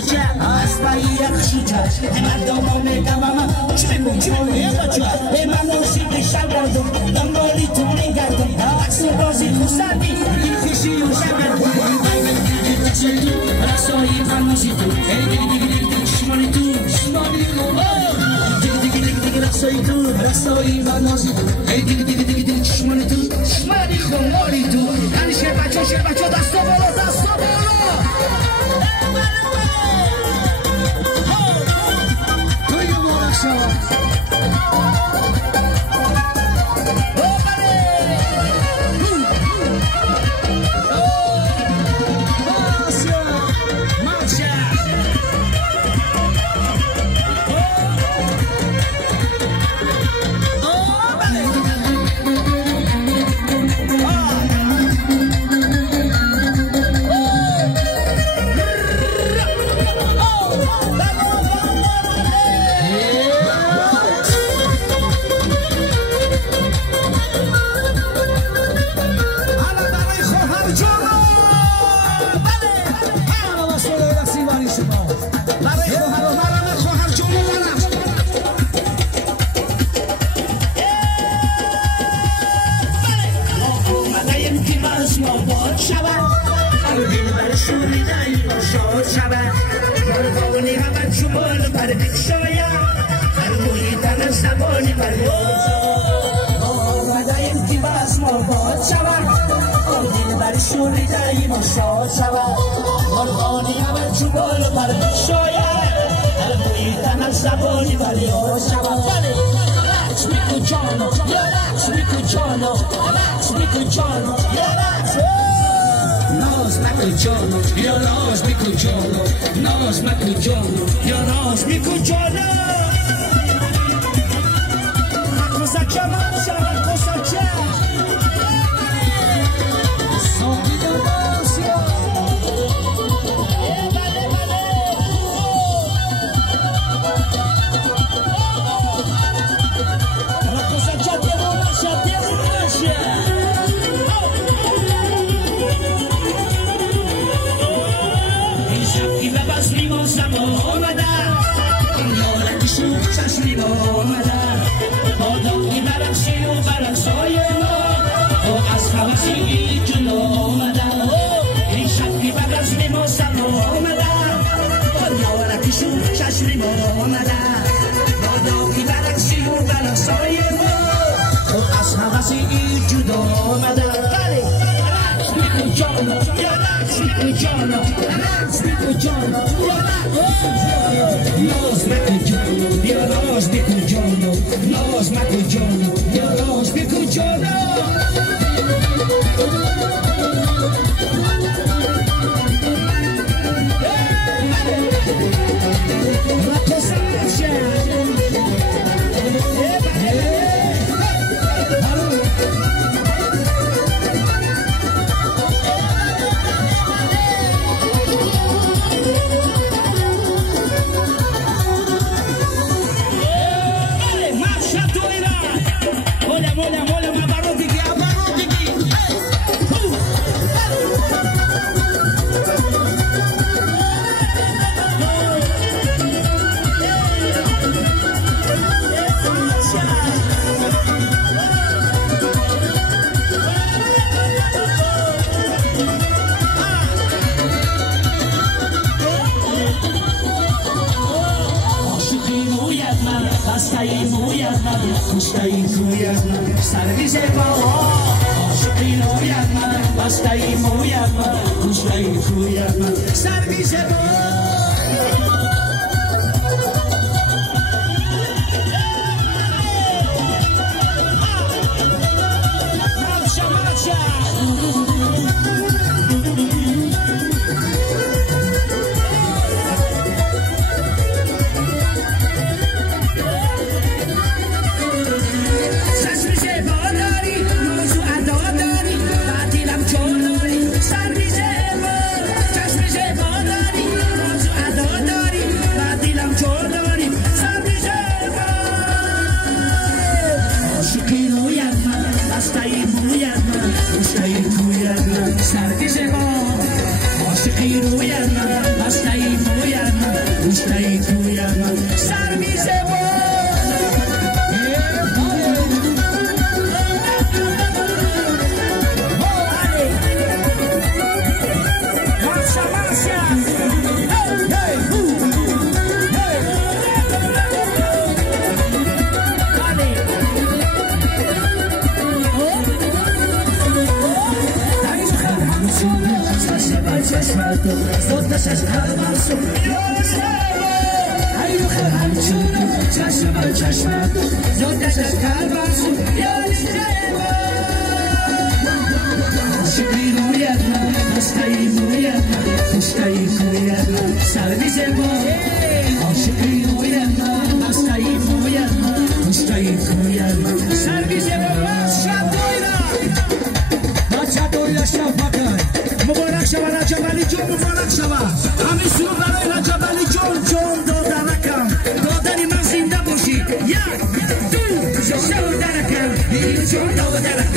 کوچه اسبایی خشوچه مردم میگم چی میگم بچه من موسیقی شبردم دنبالی تو میگردم عکس بازی خوستندی این کشی و شبردم رسایی فرمازی تو شمالی تو شمالی تو رسایی تو رسایی فرمازی تو شمالی تو شمالی خمالی تو یعنی شه بچه دستا بالا توی مارشا تو زودش از هرمانسون ایو همچونو چشم چشم زودش از هرمانسون عاشقی رویت من مستایی مویت من مستایی کویت من سرویس با عاشقی رویت من مستایی مویت من مستایی کویت من سرویس با شادویلا شب بکن مبارک شما رجب علی جون مبارک شما همین سور برای رجب علی جون دادرکم دادری من زنده باشی یک دو شو درکم جون دادرکم